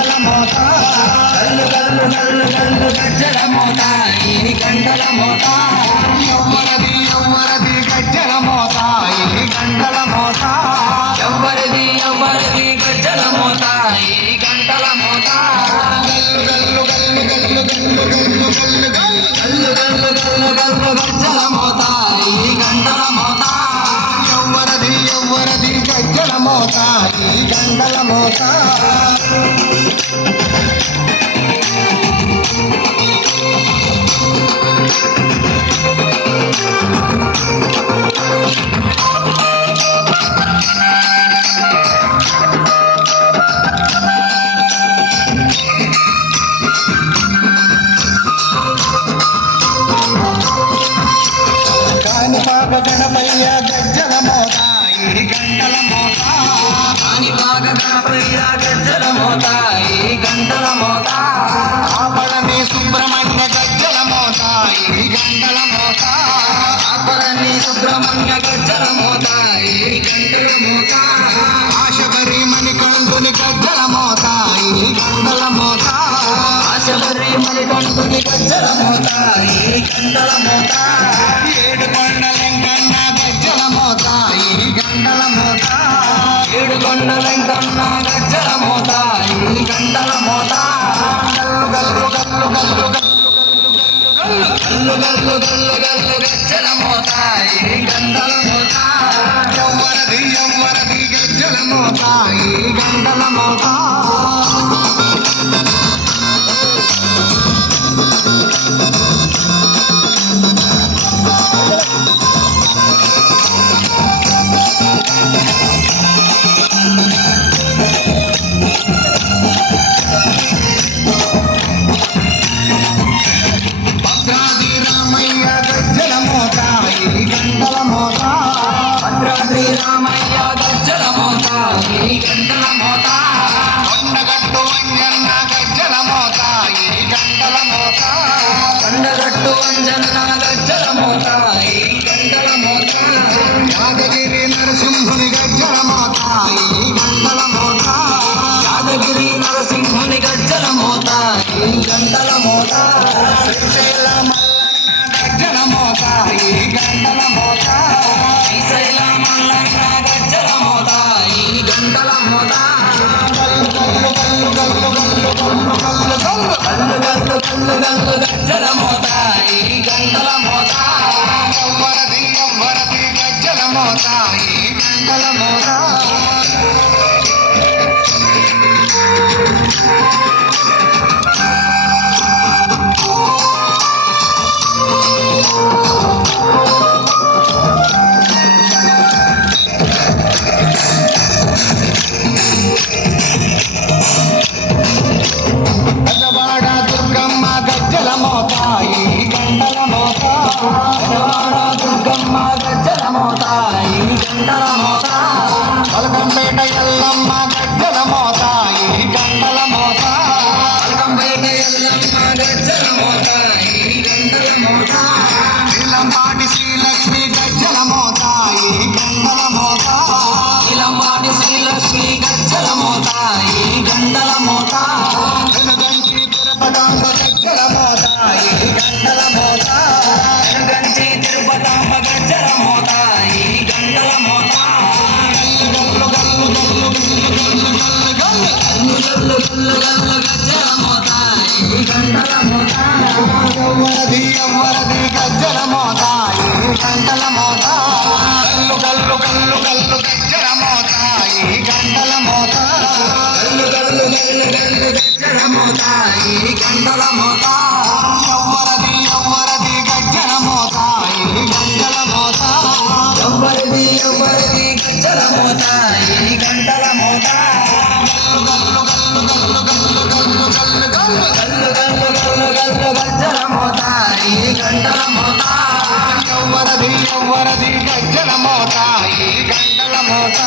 గంటల మోత కళ్ళు కళ్ళు కళ్ళు గజ్జల మోత ఇన్ని గంటల మోత ఎవ్వరది ఎవ్వరది గజ్జల మోత ఇన్ని గంటల మోత. ఎవ్వరిది ఎవ్వరిది గజ్జల మోత గంటల మోత కళ్ళు కళ్ళు కళ్ళు కళ్ళు కళ్ళు కళ్ళు Gracias. గజ్జల మోత ఈ గంటల మోత. ఆపడని సుబ్రహ్మణ్య గజ్జల మోత ఈ గంటల మోత. ఆపడని సుబ్రహ్మణ్య గజ్జల మోత ఈ గంటల మోత. ఆశబరి మణికంఠుని గజ్జల మోత ఈ గంటల మోత. ఆశబరి మణికంఠుని గజ్జల మోత ఈ గంటల మోత. ఏడు కొండలెంకన్న గజ్జల మోత ఈ గంటల మోత. ఏడు కొండలెంకన్న గజ్జల గల్లు గల్లు గల్లు గల్లు గజ్జల గజ్జల మోత ఈ గంటల మోత యాదగిరి నరసింహుని గజ్జల మోత ఈ గంటల మోత యాదగిరి నరసింహుని గజ్జల మోత ఈ గంటల మోత శ్రీశైల మల్లన్న గజ్జల మోత ఈ గంటల మోత శ్రీశైల మల్లన్న గజ్జల మోత ఈ గంటల మోత. గంగలు గజ్జల మోతాయి గంగల మోతాయి ఎవ్వరది ఎవ్వరది గజ్జల మోతాయి గంగల మోతాయి 哪吒 ఎవ్వరది ఎవ్వరది గజ్జల మోత. ఈ గంటల మోత. గల్లు గల్లు గల్లు గల్లు గజ్జల మోత. ఈ గంటల మోత. గల్లు గల్లు గల్లు గల్లు గజ్జల మోత. ఈ గంటల మోత. ఎవ్వరది ఎవ్వరది గజ్జల మోత. ఈ గంటల మోత. ఎవ్వరిది ఎవ్వరిది గజ్జల మోత. గజ్జల మోత ఈ గంటల మోత ఎవ్వరది ఎవ్వరది గజ్జల మోత ఈ గంటల మోత